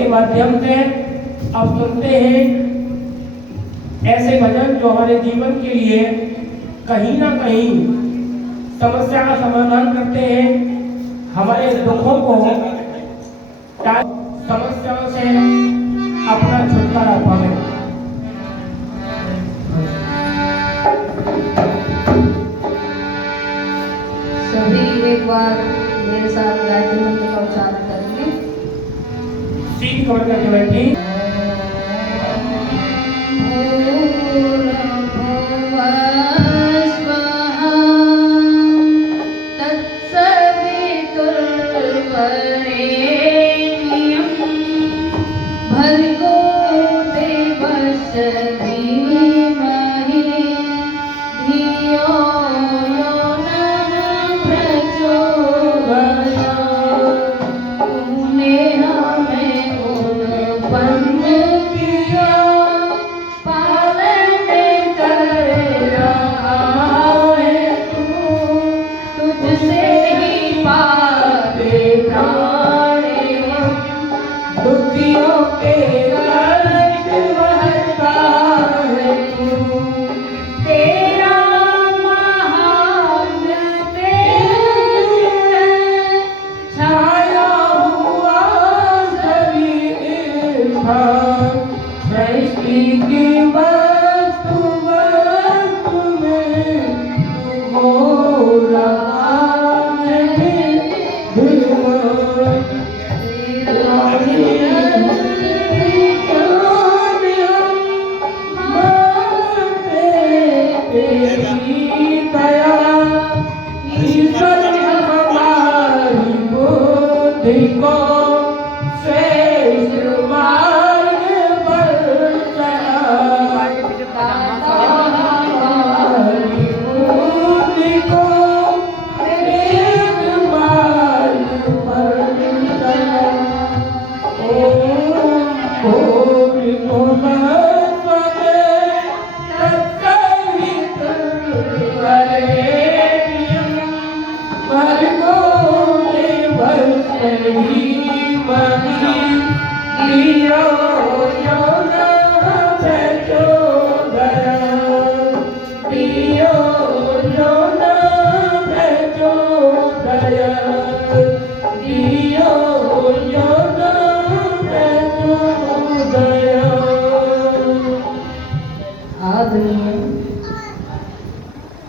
के माध्यम से अब सुनते हैं ऐसे भजन जो हमारे जीवन के लिए कहीं ना कहीं समस्या का समाधान करते हैं, हमारे दुखों को समस्याओं से अपना छुटकारा पावे। सभी एक बार मेरे साथ गायत्री मंत्र का उच्चारण करेंगे। सीट कवर करके बैठी।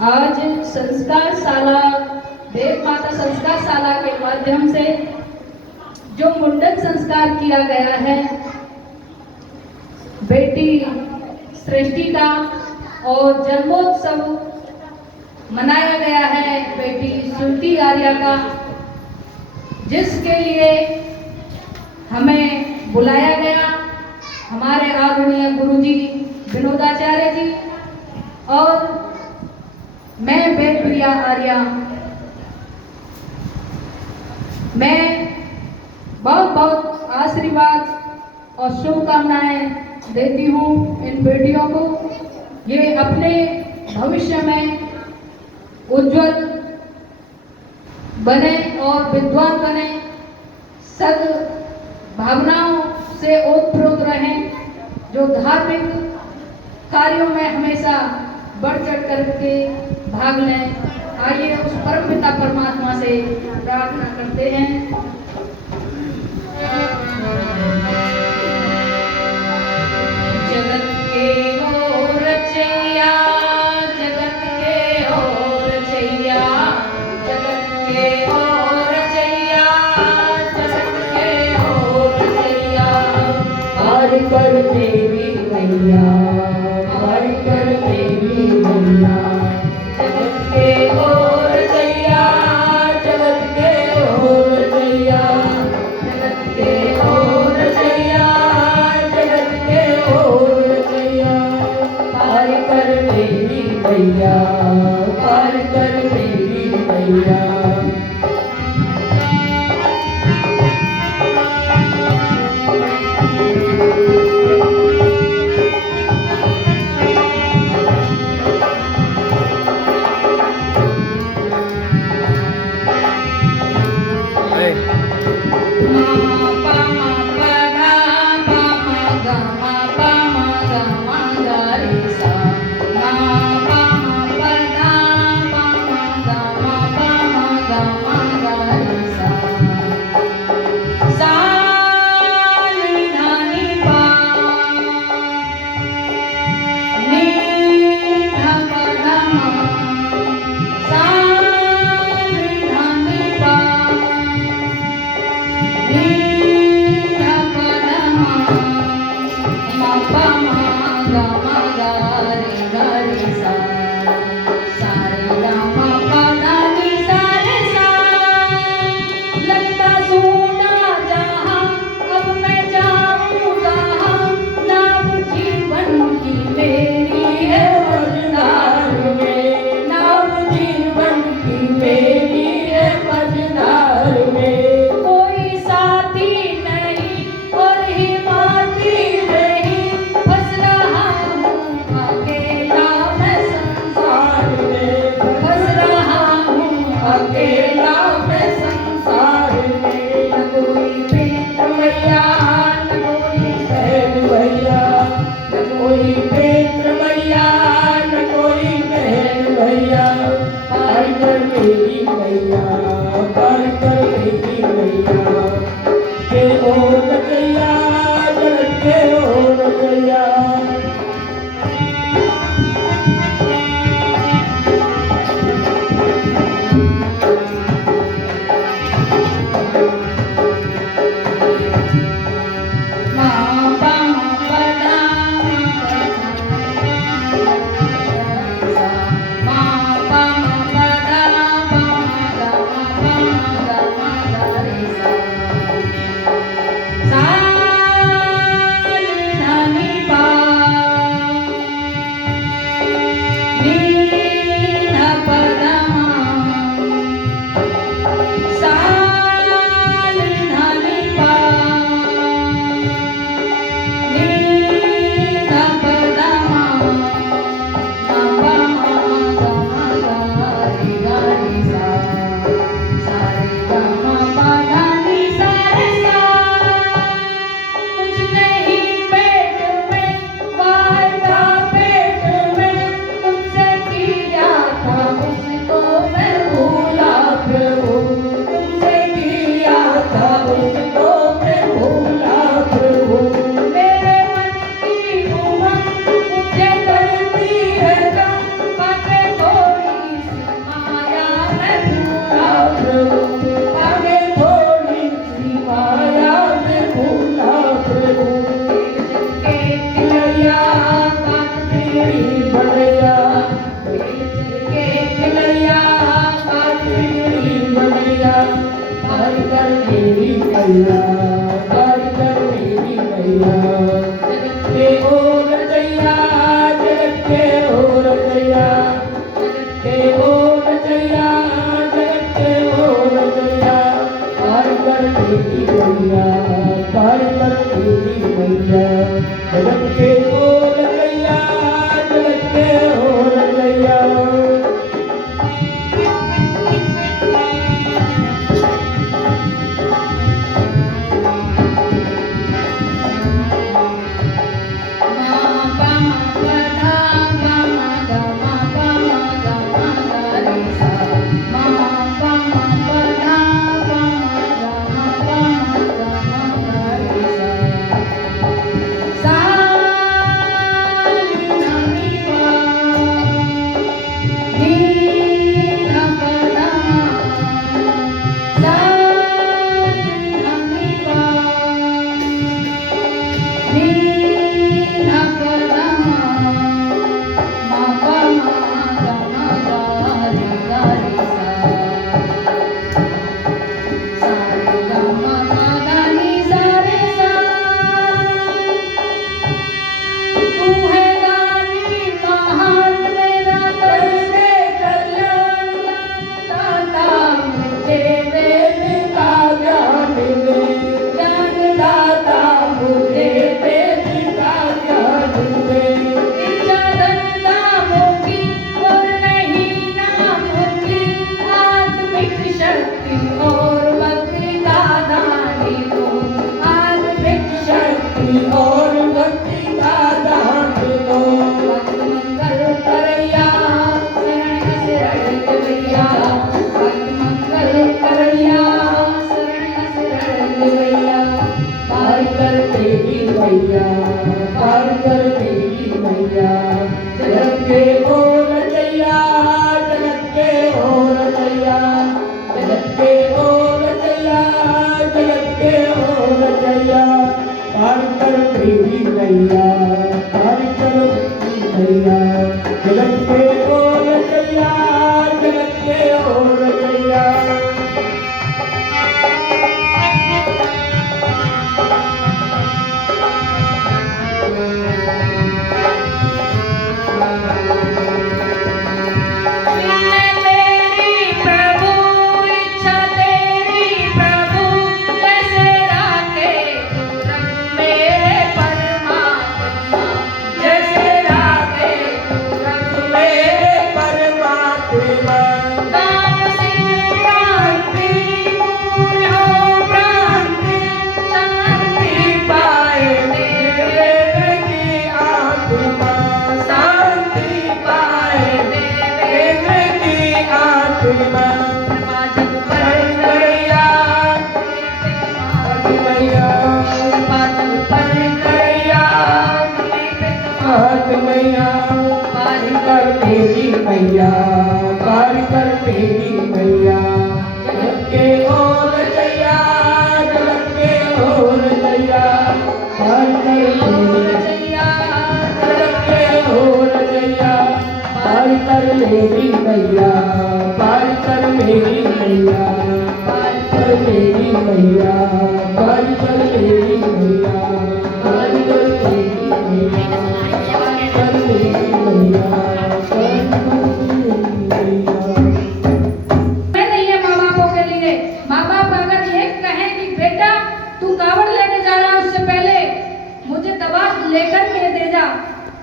आज संस्कार शाला देव माता संस्कार शाला के माध्यम से जो मुंडन संस्कार किया गया है बेटी सृष्टि का और जन्मोत्सव मनाया गया है बेटी श्रुति आर्या का, जिसके लिए हमें बुलाया गया हमारे आदरणीय गुरुजी विनोदाचार्य जी और मैं बेटप्रिया आर्या। मैं बहुत बहुत आशीर्वाद और शुभकामनाएं देती हूँ इन बेटियों को, ये अपने भविष्य में उज्जवल बने और विद्वान बने, सद भावनाओं से ओतप्रोत रहें, जो धार्मिक कार्यों में हमेशा बढ़ चढ़ करके भाग लें। आइए उस परम पिता परमात्मा से प्रार्थना करते हैं। जगत के हो रचैया, जगत के हो रचैया, जगत के हो रचैया, जगत के हो रचैया, हर कर देवी मैया, हर कर देवी मैया, जगत के हो रचैया, जगत के हो रचैया, जगत के हो रचैया। जगत के हो रचैया, जगत के हो रचैया।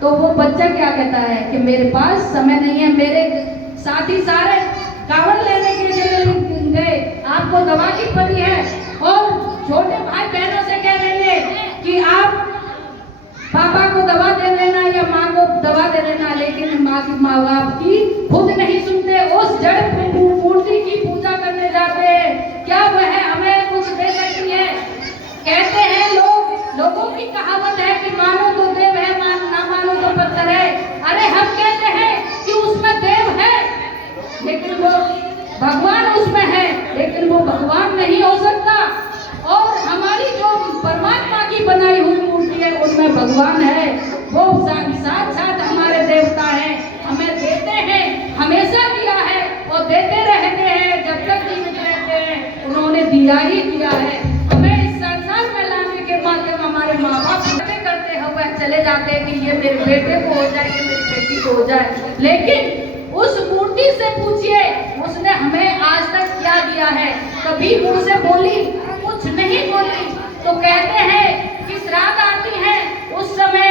तो वो बच्चा क्या कहता है कि मेरे पास समय नहीं है, मेरे साथी सारे कावड़ लेने के लिए गए, आपको दवा की पड़ी है। और छोटे भाई बहनों से कह देंगे कि आप पापा को दवा दे देना या माँ को दवा दे देना, लेकिन माँ बाप की खुद नहीं सुनते, उस जड़ मूर्ति की पूजा करने जाते हैं। क्या वह हमें कुछ दे सकती है? कहते हैं लोगों की कहावत है कि मानो तो देव है, ना मानो तो पत्थर है। अरे हम कहते हैं कि उसमें देव है, लेकिन वो भगवान उसमें है, लेकिन वो भगवान नहीं हो सकता। और हमारी जो परमात्मा की बनाई हुई मूर्ति है उसमें भगवान है, वो साथ हमारे देवता है, हमें देते हैं, हमेशा दिया है और देते रहते हैं, जब तक जीवित रहते हैं उन्होंने दिया ही दिया है। हमें इस संसार में लाने के माध्यम हमारे माँ बाप करते हुए चले जाते हैं कि ये मेरे बेटे को हो जाए, ये मेरी बेटी को हो जाए, लेकिन उस मूर्ति से पूछिए उसने हमें आज तक क्या दिया है? कभी मुंह से बोली? कुछ नहीं बोली। तो कहते हैं कि श्राद्ध आती है उस समय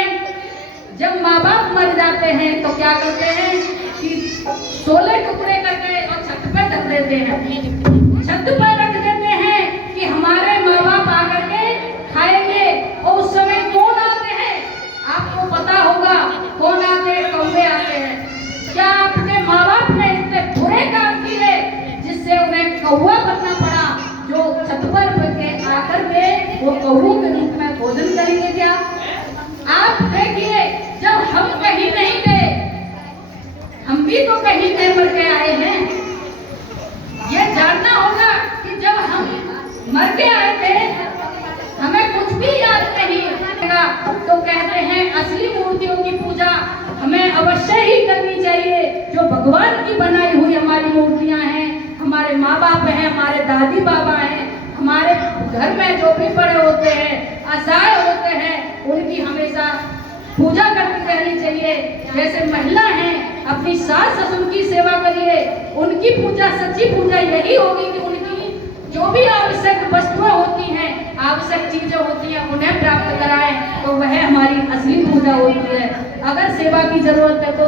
क्या करते हैं कि 16 टुकड़े करके और छत पर रख देते हैं, छत पर रख देते हैं कि हमारे माँ बाप आकर के खाएंगे। और उस समय कौन आते हैं आपको पता होगा, कौन आते हैं? कौवे आते हैं। क्या आपके माँ बाप ने इतने बुरे काम किए जिससे उन्हें कौवा बनना पड़ा, जो छत पर आकर के वो कौवों के रूप में भोजन करेंगे? क्या आप देखिए, जब हम कहीं नहीं गए, हम भी तो कहीं गए मर के आए हैं। ये जानना होगा कि जब हम मर के आए थे हमें कुछ भी याद नहीं लगा, तो कहते हैं असली मूर्तियों की पूजा हमें अवश्य ही करनी चाहिए। जो भगवान की बनाई हुई हमारी मूर्तियां हैं, हमारे माँ बाप हैं, हमारे दादी बाबा हैं, हमारे घर में जो भी बड़े होते हैं, असहाय होते हैं, उनकी हमेशा पूजा करती रहनी चाहिए। जैसे महिला हैं, अपनी सास ससुर की सेवा करिए, उनकी पूजा, सच्ची पूजा यही होगी कि उनकी जो भी आवश्यक वस्तुएं होती हैं, आवश्यक चीजें होती हैं, उन्हें प्राप्त कराएं, तो वह हमारी असली पूजा होती है। अगर सेवा की जरूरत है तो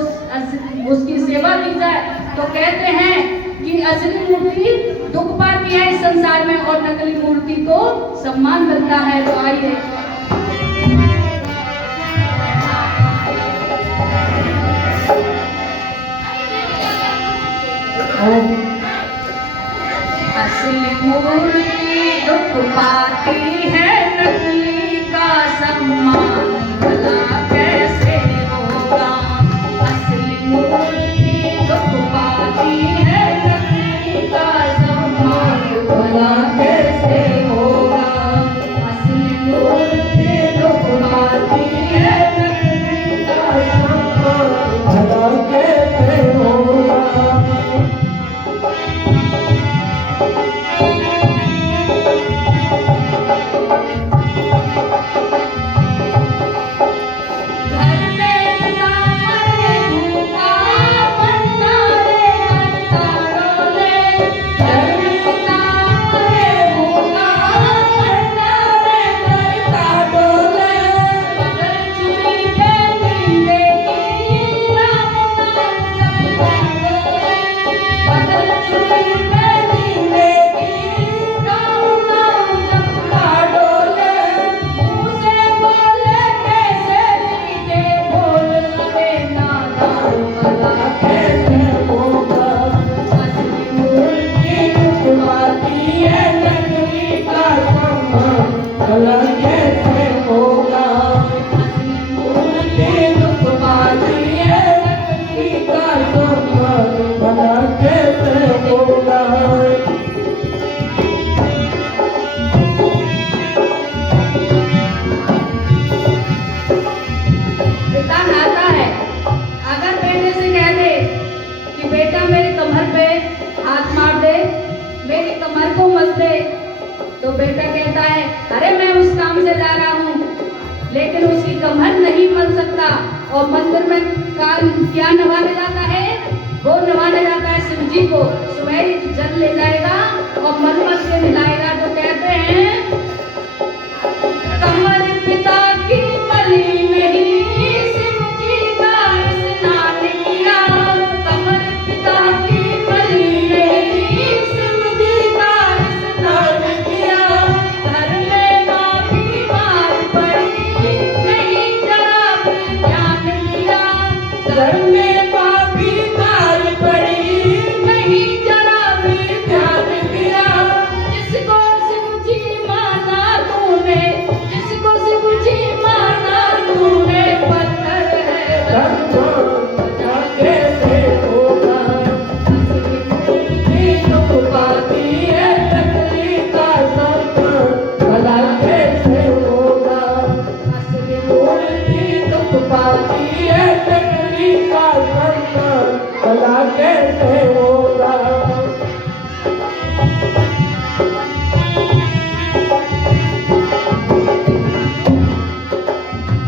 उसकी सेवा की जाए। तो कहते हैं कि असली मूर्ति दुख पाती है इस संसार में और नकली मूर्ति को सम्मान मिलता है। तो आइए असली मूर्ति दुख पाती है, नकली का सम्मान भला कैसे होगा। असली मूर्ति दुख पाती है, नकली का सम्मान भला कैसे होगा। असली मूर्ति दुख पाती है, नकली का सम्मान भला कैसे होगा। तो बेटा कहता है अरे मैं उस काम से जा रहा हूँ, लेकिन उसकी कमर नहीं बन सकता। और मंदिर में काम क्या नवाने जाता है? वो नवाने जाता है शिव जी को। सुबह जल ले जाएगा और मलमल से मिलाएगा। तो कहते हैं कमर पिता की मली नहीं, शिव जी का स्नान किया। कमर पिता की मली नहीं, शिव जी का स्नान किया। घर में माँ बीमार पड़ी, नहीं जरा भी ध्यान दिया। घर में माँ बीमार पड़ी, नहीं जरा भी ध्यान दिया। जिसको शिव जी माना तूने, जिसको शिव जी माना तूने, पत्थर है भगवान कैसे होगा। असली मूर्ति दुख पाती है, नकली का सम्मान भला कैसे होगा। असली मूर्ति दुख पाती है, नकली का सम्मान भला कैसे होगा।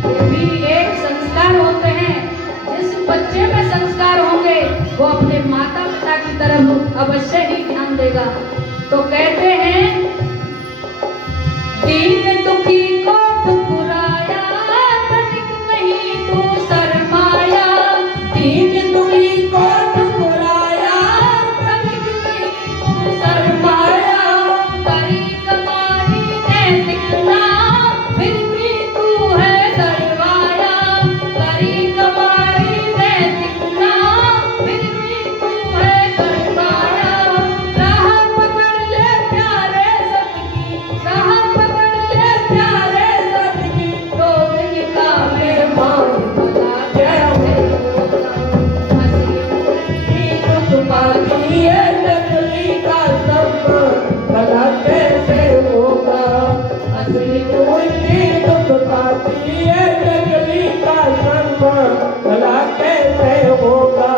ये भी एक संस्कार होते हैं। जिस बच्चे में संस्कार होंगे वो अपने माता पिता की तरफ अवश्य ही ध्यान देगा। तो कहते हैं दीन दुखी को ठुकराया, तनिक नहीं तू शर्माया। दीन पाती है नकली का सम्मान भला कैसे होगा।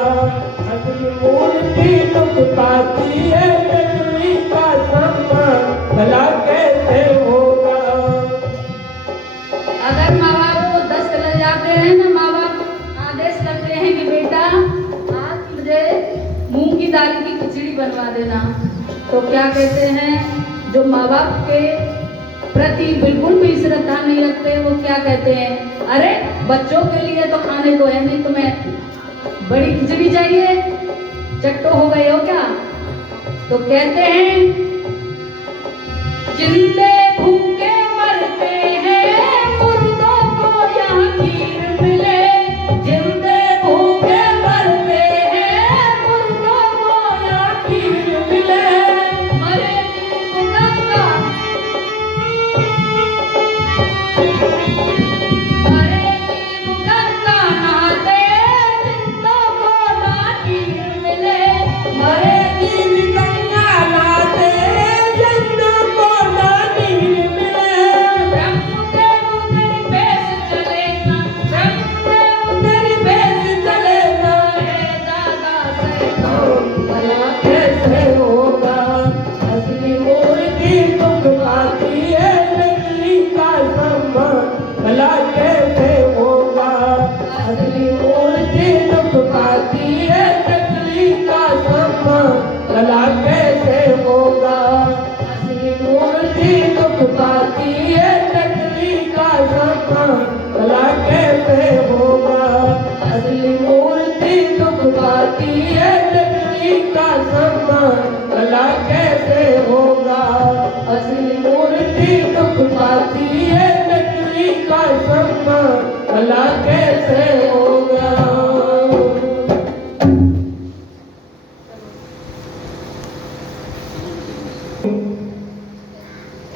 असली मूर्ति दुख पाती है नकली का सम्मान भला कैसे होगा। अगर माँ बाप को 10 चले जाते हैं ना, माँ बाप आदेश करते हैं कि बेटा आज मुझे मूंग की दाल की खिचड़ी बनवा देना, तो क्या कहते हैं जो माँ बाप के प्रति बिल्कुल भी श्रद्धा नहीं रखते, वो क्या कहते हैं, अरे बच्चों के लिए तो खाने को है नहीं, तुम्हें बड़ी खिचड़ी चाहिए, चट्टो हो गए हो क्या। तो कहते हैं जिंदे भूखे मरते हैं मुर्दों को यहाँ खीर मिले, जिंदे भूखे मरते हैं मुर्दों को यहाँ खीर मिले। मरे जीव गंगा, मरे जीव गंगा नहाते जिंदों को ना खीर मिले, मरे जीव गंगा नहाते जिंदों को ना खीर मिले। ब्रह्मदेव तेरी भेष चलेगा, ब्रह्मदेव तेरी भेष चलेगा, हे दादा से तो भला कैसे होगा। असली मूर्ति दुख पाती है नकली का सम्मान भला कैसे होगा। असली मूर्ति दुख पाती है नकली का सम्मान भला कैसे होगा। असली मूर्ति दुख पाती है नकली का सम्मान भला कैसे होगा। असली मूर्ति दुख पाती है नकली का सम्मान भला कैसे होगा। असली मूर्ति दुख पाती है नकली का सम्मान भला कैसे होगा।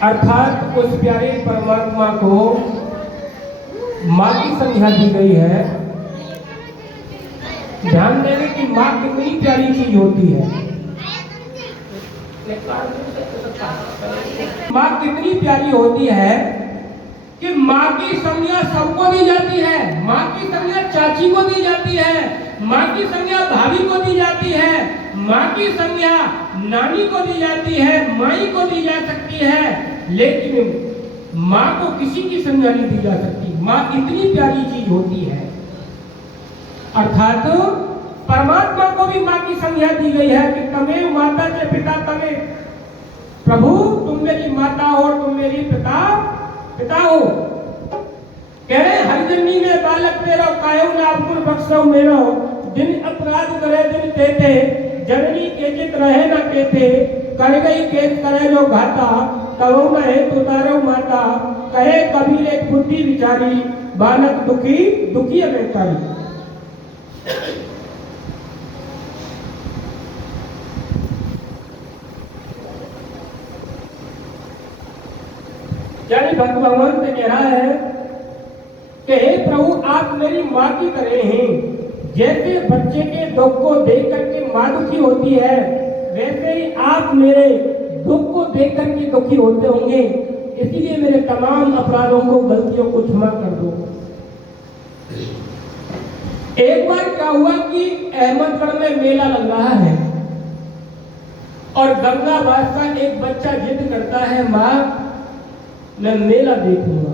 अर्थात उस प्यारे परमात्मा को माँ की संज्ञा दी गई है। ध्यान देने की माँ कितनी प्यारी चीज होती है। माँ कितनी प्यारी होती है कि माँ की संज्ञा सबको दी जाती है। माँ की संज्ञा चाची को दी जाती है, माँ की संज्ञा भाभी को दी जाती है, माँ की संज्ञा नानी को दी जाती है, माई को दी जा सकती है, लेकिन माँ को किसी की संज्ञा नहीं दी जा सकती। माँ इतनी प्यारी चीज होती है। अर्थात परमात्मा को भी माँ की संज्ञा दी गई है कि तमें माता के पिता तमें, प्रभु तुम मेरी माता हो और तुम मेरी पिता हो। कह रहे हरिजनी में बालक तेरा कायु नापुर बख्शो मेरो, दिन अपराध करे दिन देते, जननी के चित रहे न कहते, कर गई केस करे जो घाता, तब न है तो तारो माता, कहे कबीर एक बुद्धि विचारी, बालक दुखी दुखी अमेतारी। यानी भगवान से कह रहा है कि हे प्रभु आप मेरी माँ की तरह हैं। जैसे बच्चे के दुख को देख करके माँ दुखी होती है, वैसे ही आप मेरे दुख को देख करके दुखी होते होंगे। इसीलिए मेरे तमाम अपराधों को गलतियों को क्षमा कर दो। एक बार क्या हुआ कि अहमदगढ़ में मेला लग रहा है और गंगाबाद का एक बच्चा जिद करता है, माँ मैं मेला देखूंगा।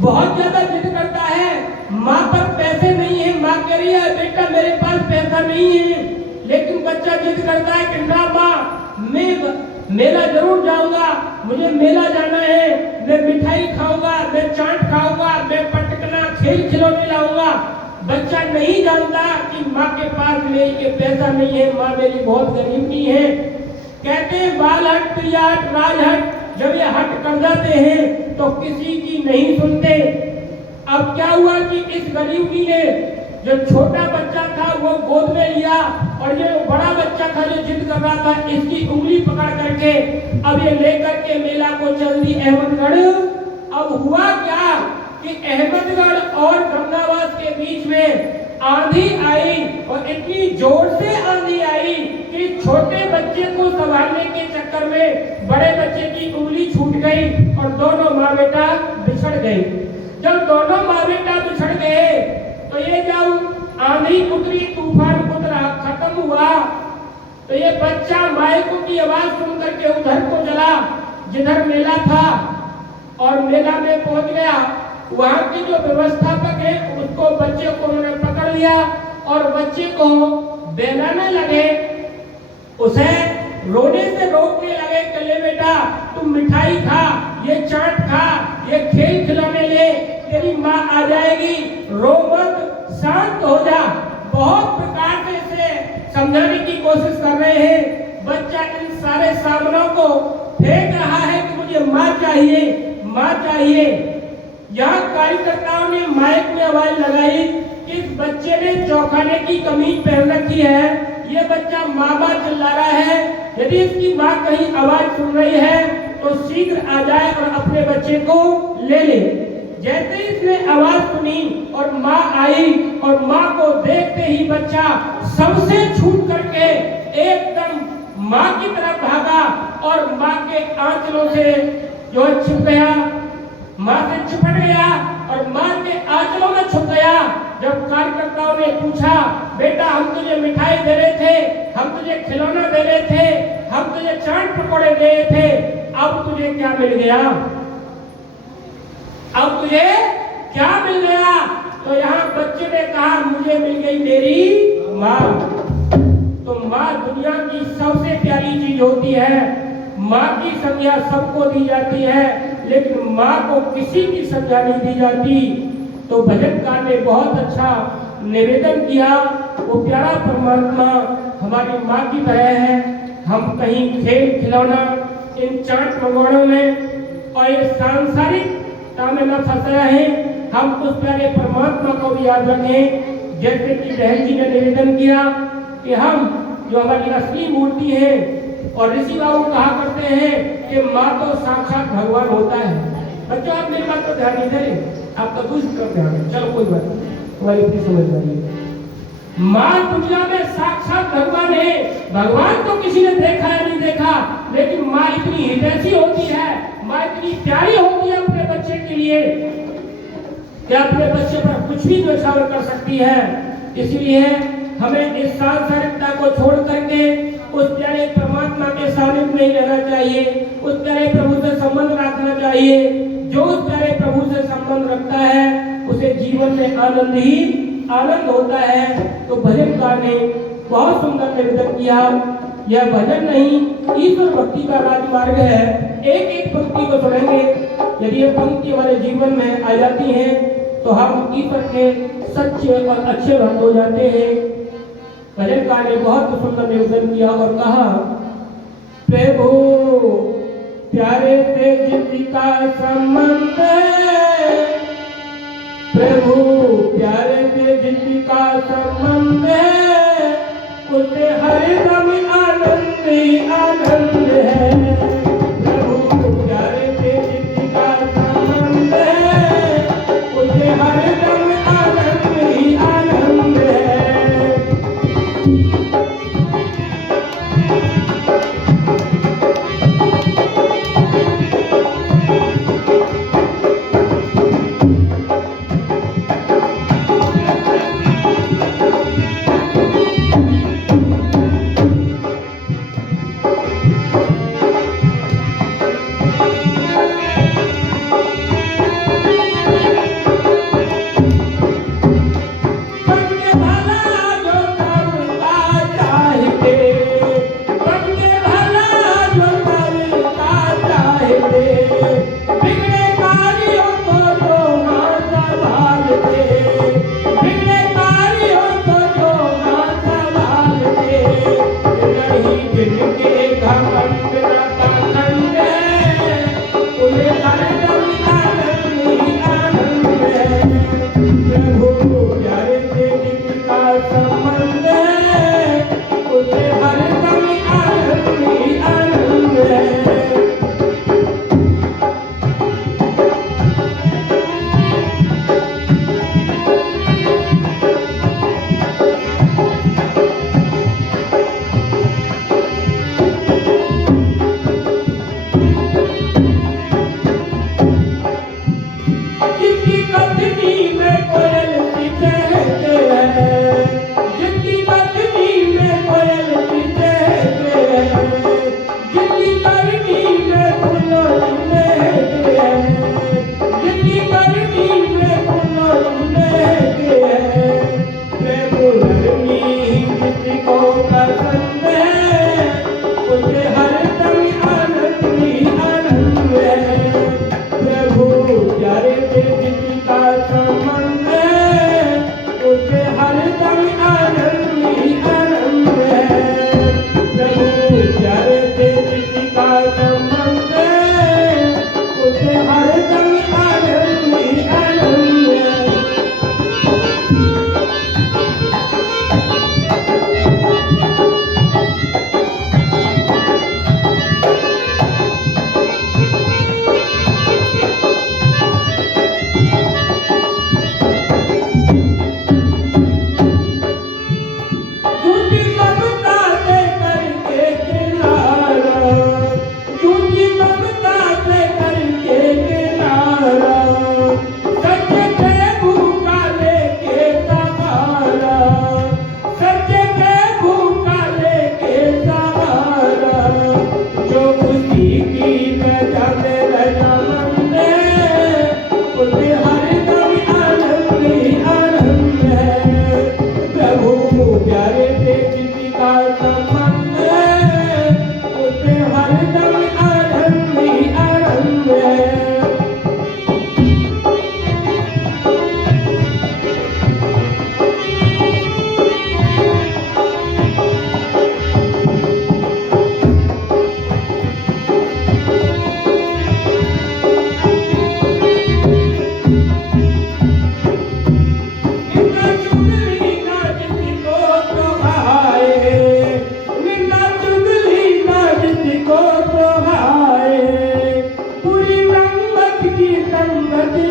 बहुत ज्यादा जिद करता है, माँ पर पैसे नहीं है। माँ कह रही है बेटा मेरे पास पैसा नहीं है, लेकिन बच्चा जिद करता है कि ना माँ मैं मेला जरूर जाऊंगा, मुझे मेला जाना है, मैं मिठाई खाऊंगा, मैं चाट खाऊंगा, मैं पटकना खेल खिलौने लाऊंगा। बच्चा नहीं जानता कि माँ के पास मेरी के पैसा नहीं है, माँ मेरी बहुत गरीबी है। कहते हैं बाल हट प्रियाट राजहट, जब ये हट कर जाते हैं तो किसी की नहीं सुनते। अब क्या हुआ कि इस गरीबी ने जो छोटा बच्चा था वो गोद में लिया और ये बड़ा बच्चा था जो जिद कर रहा था, इसकी उंगली पकड़ करके अब ये लेकर के मेला को चल दी अहमदगढ़। अब हुआ क्या कि अहमदगढ़ और गंगाबाद के बीच में आंधी आई और इतनी जोर से आंधी आई कि छोटे बच्चे को संभालने के चक्कर में बड़े बच्चे की उंगली छूट गई और दोनों माँ बेटा बिछड़ गई। जब दोनों माँ बेटा बिछड़ गए तो ये जब आंधी उतरी, तूफान उतरा, खत्म हुआ, तो ये बच्चा माइकों की आवाज सुन करके उधर को चला जिधर मेला था और मेला में पहुंच गया। वहां की जो व्यवस्थापक है उसको, बच्चे को उन्होंने पकड़ लिया और बच्चे को बेलाने लगे, उसे रोने से रोकने लगे कि ले बेटा तुम मिठाई खा, ये चाट खा, ये खेल खिलौने ले, तेरी माँ आ जाएगी, रो मत, शांत हो जा। बहुत प्रकार से इसे समझाने की कोशिश कर रहे हैं। बच्चा इन सारे सामनों को फेंक रहा है कि मुझे माँ चाहिए, माँ चाहिए। यहाँ कार्यकर्ताओं ने माइक में आवाज लगाई, इस बच्चे ने चौंकाने की कमीज पहन रखी है, ये बच्चा माँ माँ चिल्ला रहा है, यदि इसकी माँ कहीं आवाज सुन रही है तो शीघ्र आ जाए और अपने बच्चे को ले ले। जैसे इसने आवाज सुनी और माँ आई और माँ को देखते ही बच्चा सबसे छूट करके एकदम माँ की तरफ भागा और माँ के आंचलों से जो छिप गया, माँ से चिपट गया और माँ के आंचलों में छुप गया। जब कार्यकर्ताओं ने पूछा, बेटा हम तुझे मिठाई दे रहे थे, हम तुझे खिलौना दे रहे थे, हम तुझे चाट पकौड़े दे रहे थे, अब तुझे क्या मिल गया, अब तुझे क्या मिल गया? तो यहाँ बच्चे ने कहा मुझे मिल गई मेरी माँ। तो माँ दुनिया की सबसे प्यारी चीज होती है। माँ की संज्ञा सबको दी जाती है, लेकिन माँ को किसी की संज्ञा नहीं दी जाती। तो भजनकार ने बहुत अच्छा निवेदन किया। वो प्यारा परमात्मा हमारी माँ की तरह है। हम कहीं खेल खिलौना, इन चाट पकौड़ों में और ये सांसारिक में न फंस रहे, हम उस प्यारे परमात्मा को भी याद रखें। जैसे कि बहन जी ने निवेदन किया कि हम जो हमारी असली मूर्ति है, और ऋषि बाबू कहा करते हैं कि माँ तो साक्षात भगवान होता है। बच्चों आप मेरी बात को ध्यान नहीं दें, आप तो दूसरी तरफ ध्यान दें। चलो कोई बात नहीं, तुम्हारी अपनी समझदारी है। माँ दुनिया में साक्षात भगवान है। भगवान तो किसी ने देखा या नहीं देखा, लेकिन माँ इतनी हितैषी होती है, माँ इतनी प्यारी होती है अपने बच्चे के लिए कि अपने बच्चे पर कुछ भी न्यौछावर कर सकती है। इसलिए हमें इस सांसारिकता को छोड़ करके उस प्यारे परमात्मा के सानिध्य में ही रहना चाहिए, उस प्यारे प्रभु से संबंध रखना चाहिए। जो उस प्यारे प्रभु से संबंध रखता है उसे जीवन में आनंद ही आनंद होता है। तो भजनकार ने बहुत सुंदर निवेदन किया। यह भजन नहीं, ईश्वर भक्ति का राजमार्ग है। एक एक पंक्ति को सुनेंगे, यदि ये पंक्ति हमारे जीवन में आ जाती है तो हम ईश्वर के सच्चे और अच्छे भक्त हो जाते हैं। भजनकार ने बहुत सुंदर निवेदन किया और कहा, प्रभु प्यारे से जिसका संबंध, प्रभु प्यारे से जिसका संबंध है, उसे हरदम आनंद ही आनंद है। प्रभु प्यारे से जिसका संबंध है, उसे हरदम आनंद ही आनंद है।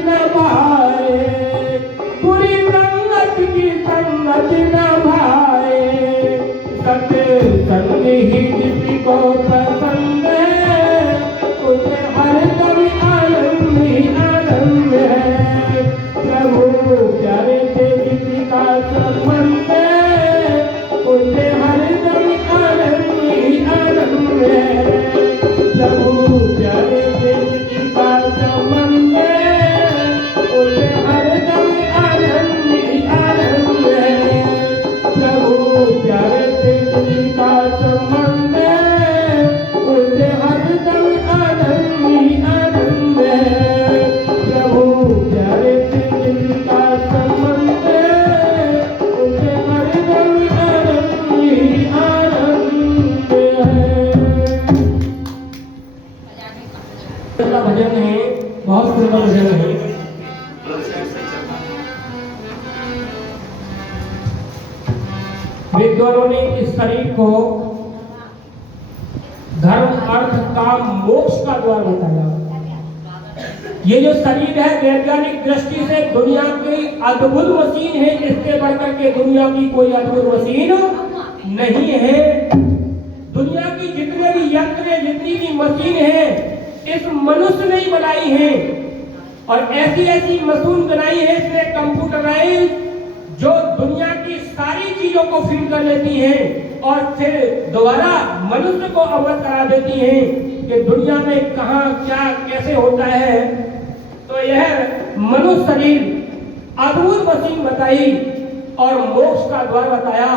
न भाए, बुरी संगत की संगत न भाए, सत्संग ही जिसको पसंद है, उसे हरदम आनंद ही आनंद है। प्रभु प्यारे से जिसका संबंध है, उसे हरदम आनंद ही आनंद है। प्रभु प्यारे से जिसका संबंध है, उसे हरदम आनंद ही आनंद है। प्रभु प्यारे से जिसका संबंध है, उसे हरदम आनंद ही आनंद है। प्रभु प्यारे से जिसका संबंध है, उसे हरदम आनंद ही आनंद है। का भजन है, बहुत सुंदर भजन है। विद्वानों ने इस शरीर को धर्म, अर्थ, काम, मोक्ष का द्वार बताया। ये जो शरीर है वैज्ञानिक दृष्टि से दुनिया की अद्भुत मशीन है, इससे बढ़कर के दुनिया की कोई अद्भुत मशीन नहीं है। दुनिया की जितने भी यंत्र, जितनी भी मशीन है, इस मनुष्य ने ही बनाई है। और ऐसी ऐसी मशीन बनाई है इसमें कंप्यूटराइज, जो दुनिया की सारी चीजों को फीड कर लेती हैं और फिर दोबारा मनुष्य को अवगत करा देती हैं कि दुनिया में कहाँ क्या कैसे होता है। तो यह मनुष्य शरीर अद्भुत मशीन बताई और मोक्ष का द्वार बताया।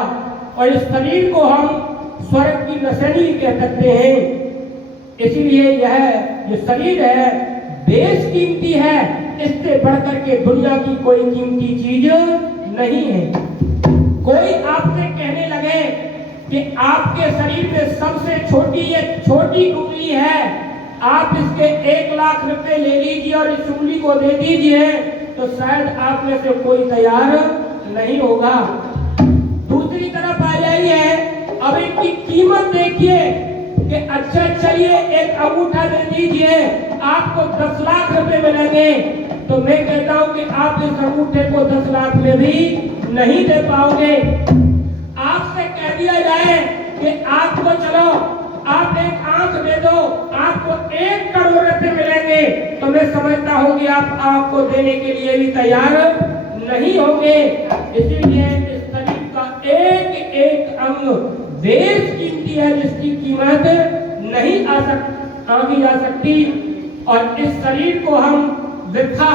और इस शरीर को हम स्वर्ग की नशेनी कह सकते हैं। इसीलिए यह जो शरीर है बेशकीमती है, इससे बढ़कर के दुनिया की कोई कीमती चीज नहीं है। कोई आपसे कहने लगे कि आपके शरीर में सबसे छोटी ये छोटी उंगली है, आप इसके 1 लाख रुपए ले लीजिए और इस उंगली को दे दीजिए, तो शायद आप में से कोई तैयार नहीं होगा। दूसरी तरफ आ जाइए, अब इनकी कीमत देखिए कि अच्छा चलिए एक अंगूठा दे दीजिए, आपको 10 लाख रुपए मिलेंगे। तो मैं कहता हूं कि आप इस अंगूठे को 10 लाख में भी नहीं दे पाओगे। आपसे कह दिया जाए कि आपको चलो आप एक आंख दे दो, आपको 1 करोड़ रुपए मिलेंगे, तो मैं समझता हूं कि आप आपको देने के लिए भी तैयार नहीं होंगे। इसीलिए इस शरीर का एक एक अंग बेशकीमती है, जिसकी कीमत नहीं आंकी जा सकती। और इस शरीर को हम वृथा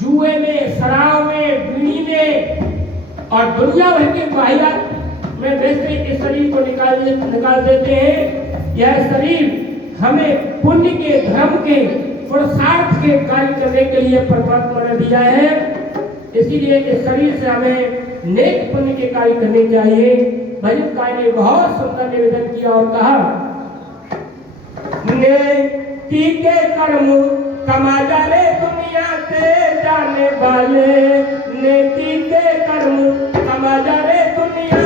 जुए में, शराब में, बीड़ी में और दुनिया भर के वाहियात में वैसे इस शरीर को निकाल देते हैं। यह शरीर हमें पुण्य के, धर्म के, पुरुषार्थ के कार्य करने के लिए परमात्मा ने दिया है। इसीलिए इस शरीर से हमें नेक पुण्य के कार्य करने चाहिए। भजनकार ने बहुत सुंदर निवेदन किया और कहा, नेकी के कर्म कमा जाने दुनिया से जाने वाले, नेकी के कर्म कमा जाने दुनिया